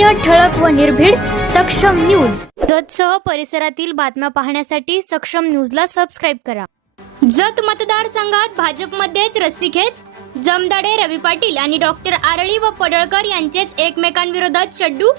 सत्य ठळक व निर्भीड सक्षम न्यूज. जतसह परिसरातील बातम्या पाहण्यासाठी सक्षम न्यूजला सबस्क्राईब करा. जत मतदारसंघात भाजपमध्येच रस्सीखेच जमदाडे रवी पाटील आणि डॉक्टर आरळी व पडळकर यांचेच एकमेकांविरोधात शड्डू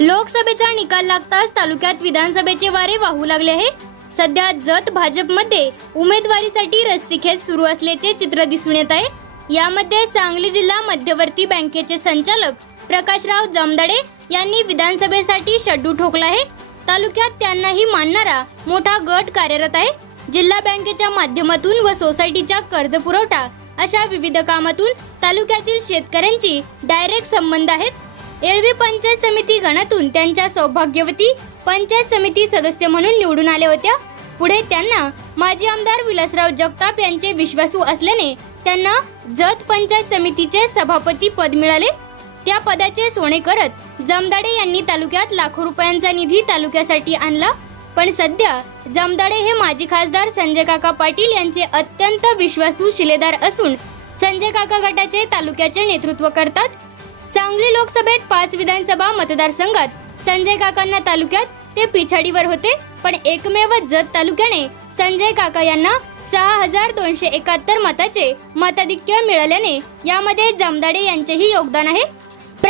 लोकसभेचा निकाल लागताच तालुक्यात विधानसभेचे वारे वाहू लागले आहे. सध्या जत भाजपमध्ये उमेदवारीसाठी रस्सीखेच सुरू असल्याचे चित्र दिसून येत आहे. यामध्ये सांगली जिल्हा मध्यवर्ती बँकेचे संचालक प्रकाशराव जमदाडे यांनी विधानसभेसाठी शड्डू ठोकला आहे. तालुक्यात त्यांनाही मानणारा मोठा गट कार्यरत आहे. जिल्हा बँकेच्या माध्यमातून व सोसायटीच्या कर्ज पुरवठा अशा विविध कामातून तालुक्यातील शेतकऱ्यांची डायरेक्ट संबंध आहेत. एळवी पंचायत समिती गणातून त्यांच्या सौभाग्यवती पंचायत समिती सदस्य म्हणून निवडून आल्या होत्या. पुढे त्यांना माजी आमदार विलासराव जगताप यांचे विश्वासू असल्याने त्यांना जत पंचायत समितीचे सभापती पद मिळाले. त्या पदाचे सोने करत जमदाडे यांनी तालुक्यात लाखो रुपयांचा निधी तालुक्यासाठी आणला. पण सध्या जमदाडे हे माजी खासदार संजय काका पाटील यांचे अत्यंत विश्वासू शिलेदार असून संजय काका गटाचे तालुक्याचे नेतृत्व करतात. सांगली लोकसभेत पाच विधानसभा मतदारसंघात संजय काकांना तालुक्यात ते पिछाडीवर होते. पण एकमेव जत तालुक्याने संजय काका यांना सहा हजार दोनशे एकाहत्तर मताचे मताधिक्य मिळाल्याने यामध्ये जमदाडे यांचेही योगदान आहे.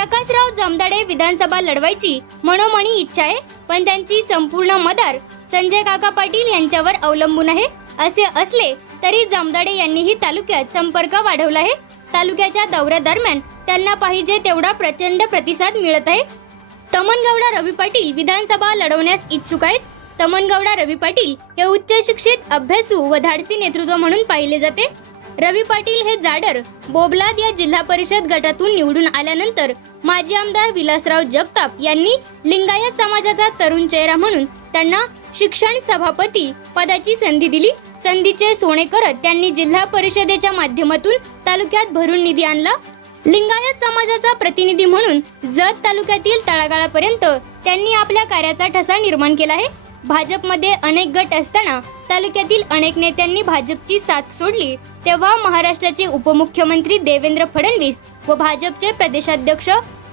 प्रकाशराव जमदाडे विधानसभा लढवायची मनोमनी इच्छा आहे पण त्यांची संपूर्ण मदार संजय काका पाटील यांच्यावर अवलंबून आहे. असे असले तरी जमदाडे यांनीही तालुक्यात संपर्क वाढवला आहे. तालुक्याच्या दौऱ्यादरम्यान त्यांना पाहिजे तेवढा प्रचंड प्रतिसाद मिळत आहे. तमनगौडा रवी पाटील विधानसभा लढवण्यास इच्छुक आहेत. तमनगौडा रवी पाटील हे उच्च शिक्षित अभ्यासू व धाडसी नेतृत्व म्हणून पाहिले जाते. रवी पाटील हे जाडर बोबलाद या जिल्हा परिषद गटातून निवडून आल्यानंतर माजी आमदार विलासराव जगताप यांनी लिंगायत समाजाचा तरुण चेहरा म्हणून त्यांना शिक्षण सभापती पदाची संधी दिली. संधीचे सोने करत त्यांनी जिल्हा परिषदेच्या माध्यमातून तालुक्यात भरून निधी आणला. लिंगायत समाजाचा प्रतिनिधी म्हणून जत तालुक्यातील तळागाळापर्यंत त्यांनी आपल्या कार्याचा ठसा निर्माण केला आहे. भाजपमध्ये अनेक गट असताना तालुक्यातील अनेक नेत्यांनी भाजपची साथ सोडली. तेव्हा महाराष्ट्राचे उपमुख्यमंत्री देवेंद्र फडणवीस व भाजपचे प्रदेशाध्यक्ष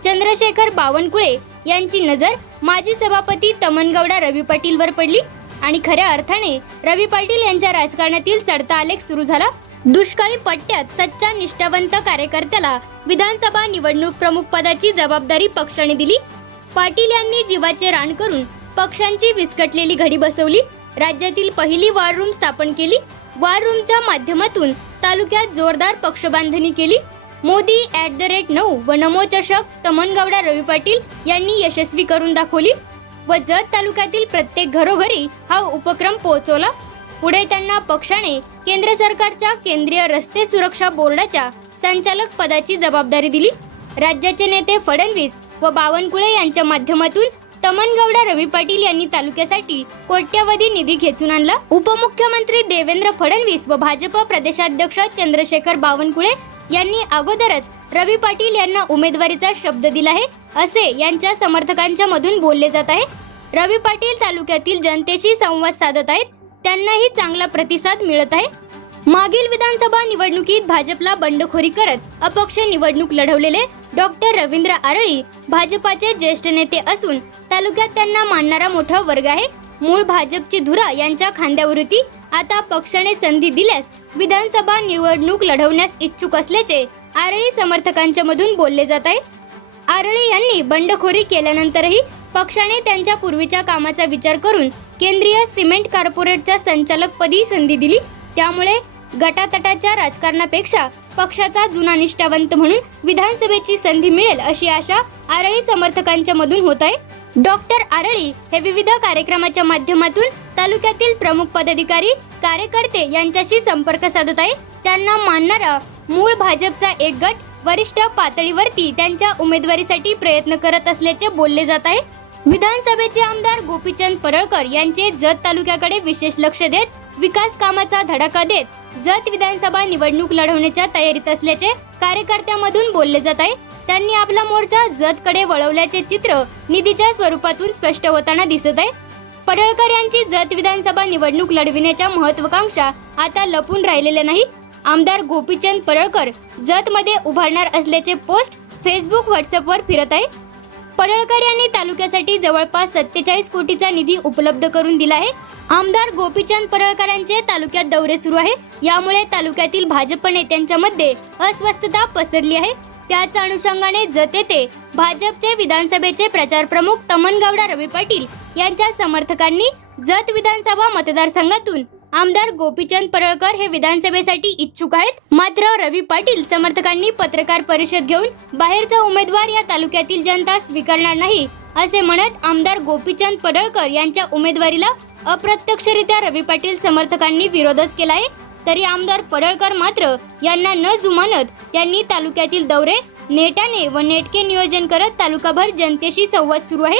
चंद्रशेखर बावनकुळे यांची नजर माजी सभापती तमनगौडा रवी पाटीलवर पडली. आणि खऱ्या अर्थाने रवी पाटील यांच्या राजकारणातील चढता आलेख सुरू झाला. दुष्काळी पट्ट्यात सच्चा निष्ठावंत कार्यकर्त्याला विधानसभा निवडणूक प्रमुख पदाची जबाबदारी पक्षाने दिली. पाटील यांनी जीवाचे रान करून पक्षांची विस्कटलेली घडी बसवली. राज्यातील पहिली वॉर रूम स्थापन केली. वॉर रूमच्या माध्यमातून तालुक्यात जोरदार पक्षबांधणी केली. मोदी ॲट द रेट नऊ व नमो चषक तमनगौडा रवी पाटील यांनी यशस्वी करून दाखवली व जत तालुक्यातील प्रत्येक घरोघरी हा उपक्रम पोहोचवला. पुढे त्यांना पक्षाने केंद्र सरकारच्या केंद्रीय रस्ते सुरक्षा बोर्डाच्या संचालक पदाची जबाबदारी दिली. राज्याचे नेते फडणवीस व बावनकुळे यांच्या माध्यमातून तमनगौडा रवी पाटील यांनी तालुक्यासाठी कोट्यवधी निधी खेचून आणला. उपमुख्यमंत्री देवेंद्र फडणवीस व भाजप प्रदेशाध्यक्ष चंद्रशेखर बावनकुळे यांनी अगोदरच रवी पाटील यांना उमेदवारीचा शब्द दिला आहे असे यांच्या समर्थकांच्या मधून बोलले जात आहे. रवी पाटील तालुक्यातील जनतेशी संवाद साधत आहेत त्यांनाही चांगला प्रतिसाद मिळत आहे. मागील विधानसभा निवडणुकीत भाजपला बंडखोरी करत अपक्ष निवडणूक लढवलेले डॉक्टर रवींद्र आरळी भाजपाचे ज्येष्ठ नेते असून तालुक्यात त्यांना मानणारा मोठा वर्ग आहे. मूळ भाजपची धुरा यांच्या खांद्यावरती आता पक्षाने संधी दिल्यास विधानसभा निवडणूक लढवण्यास इच्छुक असल्याचे आरळी समर्थकांच्या मधून बोलले जात आहे. आरळी यांनी बंडखोरी केल्यानंतरही पक्षाने त्यांच्या पूर्वीच्या कामाचा विचार करून केंद्रीय सिमेंट कॉर्पोरेटच्या संचालकपदी संधी दिली. त्यामुळे गटातटाच्या राजकारणापेक्षा पक्षाचा जुना निष्ठावंत म्हणून विधानसभेची संधी मिळेल अशी आशा आरळी समर्थकांच्या मधून होत आहे. डॉक्टर आरळी हे विविध कार्यक्रमाच्या माध्यमातून तालुक्यातील प्रमुख पदाधिकारी कार्यकर्ते यांच्याशी संपर्क साधत आहे त्यांना मानणारा मूळ भाजपचा एक गट वरिष्ठ पातळीवरती त्यांच्या उमेदवारीसाठी प्रयत्न करत असल्याचे बोलले जात आहे. विधानसभेचे आमदार गोपीचंद परळकर यांचे जत तालुक्याकडे विशेष लक्ष देत विकास कामाचा धडाका देत जत विधानसभा निवडणूक लढवण्याच्या तयारीत असल्याचे कार्यकर्त्यांमधून बोलले जात आहे. त्यांनी आपला मोर्चा जतकडे वळवल्याचे चित्र निधीच्या स्वरूपातून स्पष्ट होताना दिसत आहे. पडळकर यांची जत विधानसभा निवडणूक लढविण्याच्या महत्वाकांक्षा आता लपून राहिलेल्या नाही आमदार गोपीचंद पडळकर जत मध्ये उभारणार असल्याचे पोस्ट फेसबुक व्हॉट्सअपवर फिरत आहे. पडळकर यांनी तालुक्यासाठी जवळपास सत्तेचाळीस कोटीचा निधी उपलब्ध करून दिला आहे. आमदार गोपीचंद पडळकर यांचे तालुक्यात दौरे सुरू आहे यामुळे तालुक्यातील भाजप नेत्यांच्या मध्ये अस्वस्थता पसरली आहे. त्याच अनुषंगाने जत येथे भाजपचे विधानसभेचे प्रचार प्रमुख तमनगौडा रवी पाटील यांच्या समर्थकांनी जत विधानसभा मतदारसंघातून आमदार गोपीचंद पडळकर हे विधानसभेसाठी इच्छुक आहेत. मात्र रवी पाटील समर्थकांनी पत्रकार परिषद घेऊन बाहेरचा उमेदवार या तालुक्यातील जनता स्वीकारणार नाही असे म्हणत आमदार गोपीचंद पडळकर यांच्या उमेदवारीला अप्रत्यक्षरित्या रवी पाटील समर्थकांनी विरोधच केला आहे तरी आमदार पडळकर मात्र यांना न जुमानत त्यांनी तालुक्यातील दौरे नेटाने व नेटके नियोजन करत तालुकाभर जनतेशी संवाद सुरू आहे.